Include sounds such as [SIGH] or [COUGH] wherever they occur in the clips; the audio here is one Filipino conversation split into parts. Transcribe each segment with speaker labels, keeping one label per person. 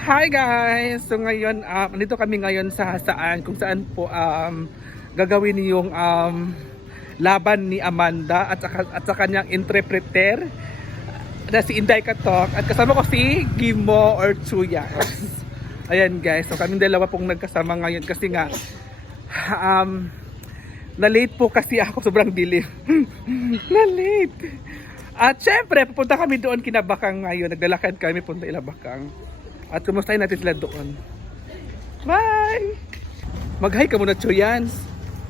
Speaker 1: Hi guys! So ngayon, um, nandito kami ngayon sa saan, kung saan po um, gagawin yung um, laban ni Amanda at saka, at sa kanyang interpreter na si Inday Katok at kasama ko si Gimo or Chuya. Ayan guys, so kami dalawa pong nagkasama ngayon kasi nga um, na-late po kasi ako sobrang dilim. [LAUGHS] na-late. At syempre, pupunta kami doon kinabakang ngayon. Naglalakad kami punta Ilabakang. At kumustahin natin sila doon. Bye! Mag-hi ka muna, Chuyans.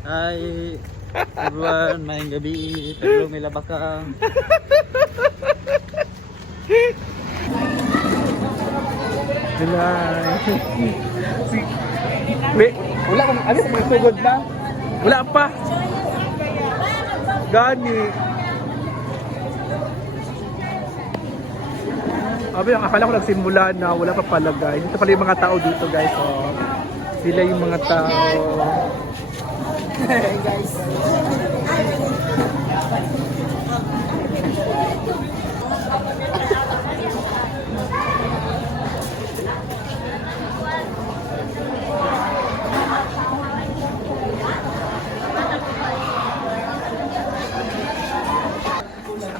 Speaker 2: Hi [LAUGHS] everyone, mayang gabi. Pero may labaka.
Speaker 1: Hello. si... Wait, wala kang, ano may sugod na? Wala pa. Gani. Abi, ang akala ko nagsimula na wala pa pala guys. Ito pala yung mga tao dito guys. Oh. Sila yung mga tao. [LAUGHS]
Speaker 3: guys.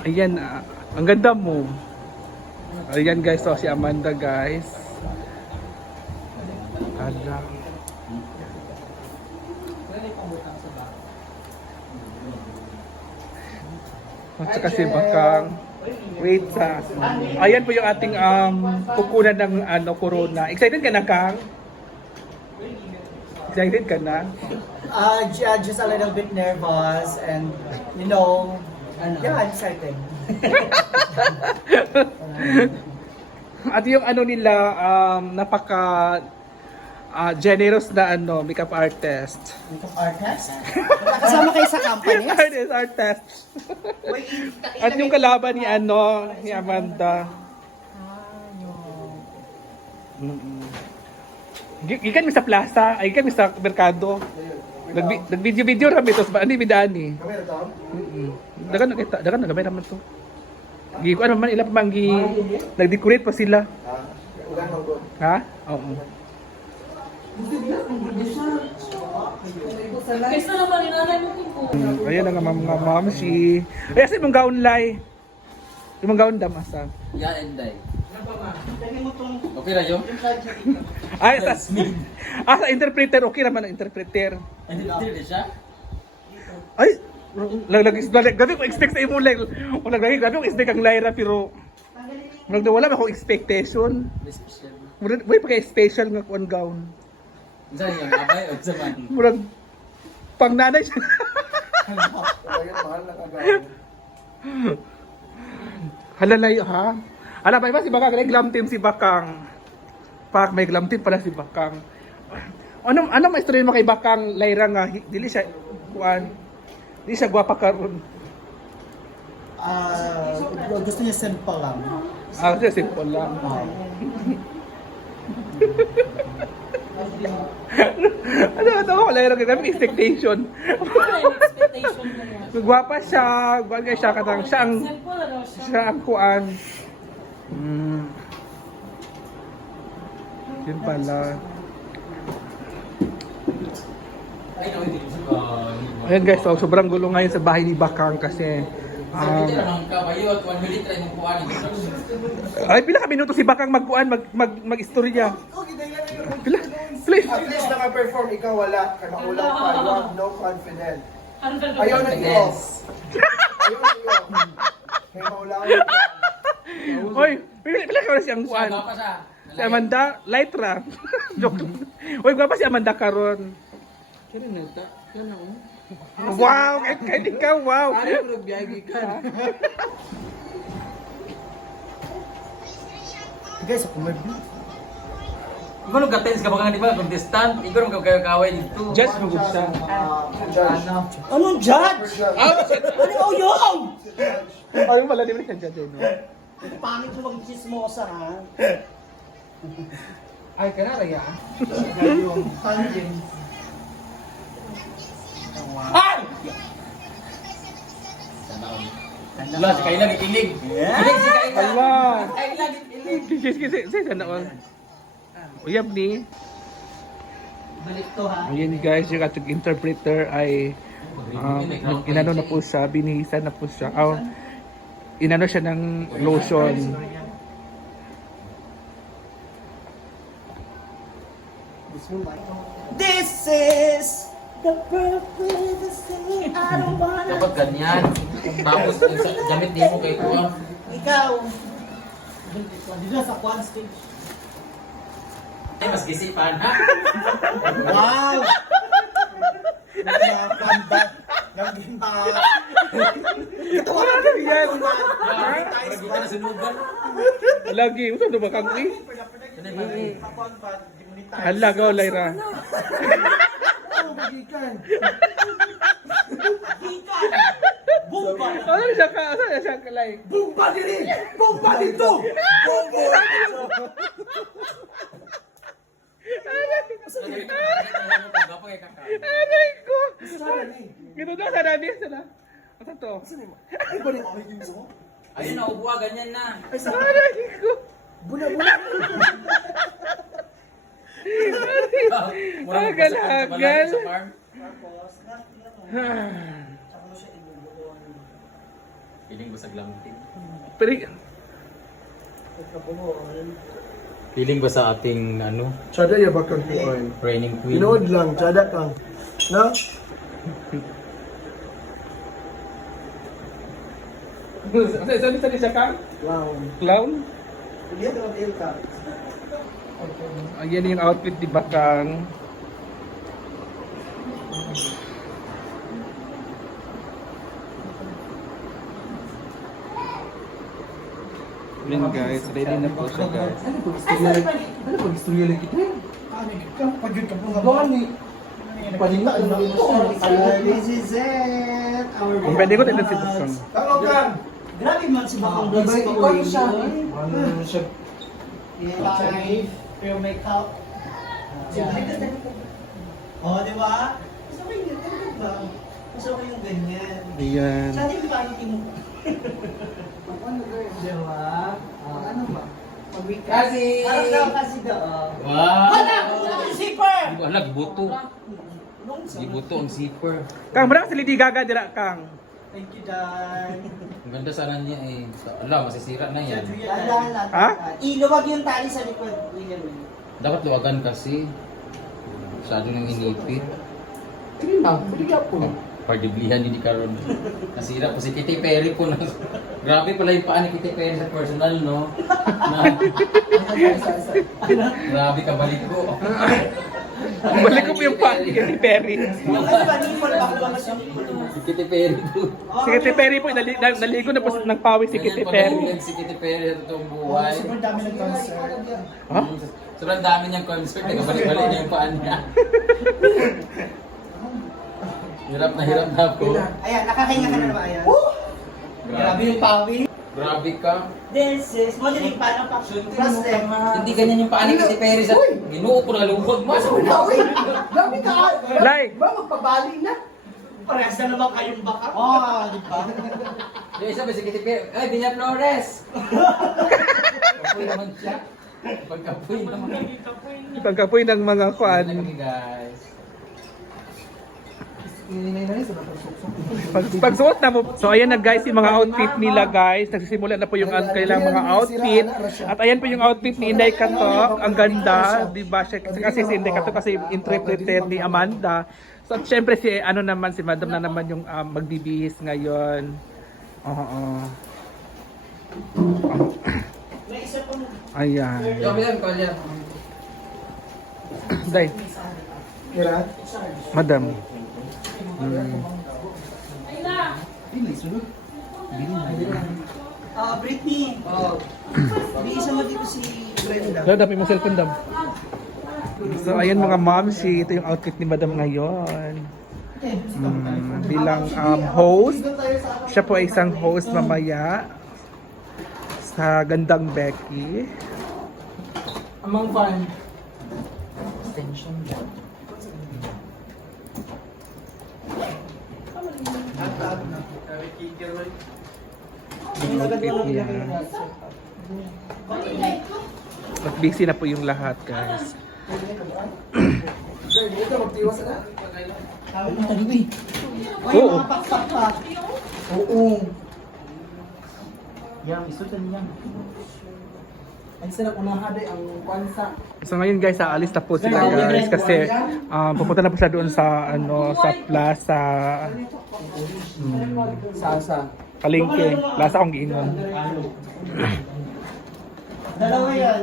Speaker 1: Ayan, ah, ang ganda mo. Ayan guys, so si Amanda guys. Ala. At saka si Bakang. Wait sa. Ayan po yung ating um, kukunan ng ano, corona. Excited ka na, Kang? Excited ka na?
Speaker 3: Uh, uh, just a little bit nervous and, you know, yeah, excited. [LAUGHS]
Speaker 1: At yung ano nila, um, napaka ah, generous na ano, makeup artist.
Speaker 3: Makeup artist? Kasama kayo sa company?
Speaker 1: artist, artist. At yung kalaban ni ano, ni Amanda. Mm-mm. Gi- Gikan mi sa plaza, ay gikan mi sa merkado. Nag-video-video rami tos ba ani bidani. Mm. Dagan na kita, dagan na gamay naman to. Gi ano man ila pa manggi nag-decorate pa sila. Ha? Oo.
Speaker 4: Kaysa naman, inanay mo ko.
Speaker 1: Ayan na nga mga mamsi. Ay, asa yung gaon lay? Yung gaon damasa.
Speaker 2: And die. Okay na yun? [LAUGHS]
Speaker 1: Ay, sa, ah, sa interpreter, okay naman ang interpreter.
Speaker 2: Hindi siya?
Speaker 1: Ay, laglag is lag, gabi ko expect sa imo like, wala lagi gabi ko expect ang Lyra pero wala wala ba akong expectation.
Speaker 2: May special.
Speaker 1: Wala way pa kay special nga kuan gown.
Speaker 2: Saan yung abay o zaman?
Speaker 1: Murag pang nanay siya. Halalay ha. Ala ba ba si Bakang may glam team si Bakang. Pak may glam team pala si Bakang. Ano ano may istorya mo kay Bakang Lyra nga dili siya kuan. Dili siya gwapa karon.
Speaker 3: Ah, gusto niya simple lang.
Speaker 1: Ah, siya simple lang. ano ito ko Lyra kay may expectation.
Speaker 4: expectation yan.
Speaker 1: Gwapa siya, gwapa siya katang siya ang
Speaker 4: siya.
Speaker 1: ang kuan. Mm. Yun pala. Ayan guys, so sobrang gulo ngayon sa bahay ni Bakang kasi um,
Speaker 2: Hindi naman kabayo at 1 minute try mong kuhaan.
Speaker 1: ay pila ka minuto si Bakang magkuan mag mag mag-istorya. Pila? Please.
Speaker 5: At least naka-perform, ikaw wala. Kaya maulaw ka, you have no confidence. Ayaw na i-off. Ayaw na i-off. Kaya ka.
Speaker 1: Oy, pila, ka na siyang kuan.
Speaker 2: Pa siya?
Speaker 1: Si Amanda, light ra. [LAUGHS] Joke. lang. Oy, gwapa si Amanda karon.
Speaker 2: Kaya na ito. Kaya na oh.
Speaker 1: Wow, kahit, kahit ikaw, wow.
Speaker 2: Ano ko nagbiyagi ka?
Speaker 3: Guys, ako may beat.
Speaker 2: Ikaw nung katens ka ba di ba? Contestant? Ikaw nung kayo-kaway dito.
Speaker 1: Just magod siya.
Speaker 5: Judge.
Speaker 3: Anong judge? Ano oh yun?
Speaker 1: Ay, wala din siya dyan, no?
Speaker 3: Pangit mo mag-chismosa ha?
Speaker 5: Ay, kanara ya.
Speaker 2: Wala, si Kayla ikilig. Kilig si Kayla.
Speaker 1: Ala.
Speaker 2: Kayla ikilig.
Speaker 1: Sige, sige, sige, sana all. Uyab ni.
Speaker 3: Balik to ha.
Speaker 1: Ayan guys, yung ating interpreter ay um, inano na po siya, binihisan na po siya. Oh, inano siya ng lotion.
Speaker 3: This is the perfect thing I don't wanna
Speaker 2: Dapat ganyan. Tapos gamit din mo kay Kuya.
Speaker 3: Ikaw. Dito sa quad stage.
Speaker 2: Ay, mas gisipan ha.
Speaker 5: Wow! Nagpapanda. Nagpapanda.
Speaker 1: Wala na yan.
Speaker 2: Ka na sinugan.
Speaker 1: Lagi, na ba kang eh? Hala ka, [LAUGHS] Lyra.
Speaker 5: Ano magikan?
Speaker 1: Ano siya ka? Ano siya ka, Lai?
Speaker 5: Bumba diri! Bumba dito! Bombo!
Speaker 1: Aray ko! Gito na, sana niya, sana. Ano to?
Speaker 5: Ay, ba rin ako yung gusto mo?
Speaker 2: Ayun na, ubuha, ganyan na.
Speaker 1: Aray ko!
Speaker 5: Bula-bula!
Speaker 2: Murang
Speaker 1: Hagal,
Speaker 2: magpasakan sa balay sa farm. Piling basag lang.
Speaker 1: Pero,
Speaker 2: Piling ba sa ating ano,
Speaker 5: Tsada ya bakang kuhan.
Speaker 2: training queen?
Speaker 5: Pinood lang, tsada kang. Na?
Speaker 1: Ano, saan saan siya ka?
Speaker 5: Wow.
Speaker 1: Clown?
Speaker 5: Lihat ang tail ka.
Speaker 1: Ayan yung outfit ni Bakang. Ayan guys, ready na po siya guys.
Speaker 5: Ano ba gusto niya lagi kita? Pagod ka po nga ba? Panina ka naman ito.
Speaker 3: This is it. Our
Speaker 1: Kung pwede ko, tignan si Bakang.
Speaker 5: Tama ka!
Speaker 3: Grabe man si Bakang Vlogs
Speaker 5: Ibay,
Speaker 3: ko.
Speaker 5: ikaw
Speaker 3: eh.
Speaker 5: siya. Ano siya?
Speaker 3: Yeah, Pure makeup. Oh, di ba? Gusto ko yung ganyan ba? Gusto ko yung ganyan.
Speaker 1: Ayan.
Speaker 3: Sa ating vanity mo. [LAUGHS] Di ba? Ah, ano ba?
Speaker 2: Kasi!
Speaker 3: Parang daw kasi daw.
Speaker 2: Wow!
Speaker 3: Wala! Wala zipper!
Speaker 2: Wala, gibuto. Gibuto ang zipper.
Speaker 1: Kang, mara ka sa Lady Gaga dira Kang.
Speaker 3: Thank you, Dan.
Speaker 2: Ang ganda sana niya eh. Ala, masisira na yan.
Speaker 3: Dahan lang.
Speaker 1: Ha?
Speaker 3: Iluwag yung tali sa likod.
Speaker 2: Dapat luwagan kasi. Masyado nang inipit.
Speaker 5: Hindi na, pwede ka po.
Speaker 2: Pardiblihan hindi karon. Nasira po si Kitty Perry po. Na, [LAUGHS] grabe pala yung paa ni Kitty Perry sa personal, no? Na, grabe ka balik ko. [LAUGHS]
Speaker 1: Balik ko po yung pa ni Katy Perry.
Speaker 2: Si Kitty Perry po.
Speaker 1: Si Katy Perry po, nali, na- naligo na po ng pawis si Katy Perry.
Speaker 2: Si Kitty Perry sa totoong buhay.
Speaker 3: Sobrang dami ng concert.
Speaker 1: Ha?
Speaker 2: Sobrang dami niyang concert. Nagabalik-balik niya yung paa niya. [LAUGHS] hirap na hirap na po.
Speaker 3: Ayan, nakakahinga ka na naman, ayan. Grabe yung pawi.
Speaker 2: Grabe ka.
Speaker 3: This is modeling paano pa? Plus them.
Speaker 2: Hindi ganyan yung paa ni Kitty Perry sa ginoo ko na lungkot mo.
Speaker 5: Dami ka!
Speaker 1: Lai!
Speaker 5: Ba, magpabali na?
Speaker 3: Parehas na naman kayong baka. Oh, di ba?
Speaker 2: Yung isa ba si Kitty Perry? Ay, Villa Flores! Kapoy naman siya. Pagkapoy naman.
Speaker 1: Pagkapoy ng mga kwan.
Speaker 2: kami guys?
Speaker 1: Pag, pagsuot na mo. So ayan na guys yung mga outfit nila guys. Nagsisimula na po yung ang kailang mga outfit. At ayan po yung outfit ni Inday Katok. Ang ganda. Di ba? Kasi si Inday Katok kasi interpreter ni Amanda. So at syempre si ano naman si Madam na naman yung um, magbibihis ngayon. Oo.
Speaker 3: May isa pang
Speaker 1: Ayan.
Speaker 2: Yo, bilang ko yan.
Speaker 1: Day,
Speaker 5: Kira?
Speaker 1: Madam. Hmm.
Speaker 3: Ah, Britney. Oh. Biisa mo dito si Brenda.
Speaker 1: Dapat mo cellphone dam. So ayan mga momshi, ito yung outfit ni Madam ngayon. Mm, bilang um, host, siya po ay isang host mamaya sa Gandang Becky.
Speaker 3: Among fun.
Speaker 2: Extension dyan.
Speaker 1: But busy na po yung lahat guys. Oo.
Speaker 5: Oo.
Speaker 3: Yang, isutan yan. Ang sarap unahaday ang kwansa.
Speaker 1: So ngayon guys, aalis na po sila guys kasi um, pupunta na po sila doon sa ano sa plaza
Speaker 3: Sasa.
Speaker 1: Palengke, plaza kong giingon.
Speaker 3: Dalawa yan.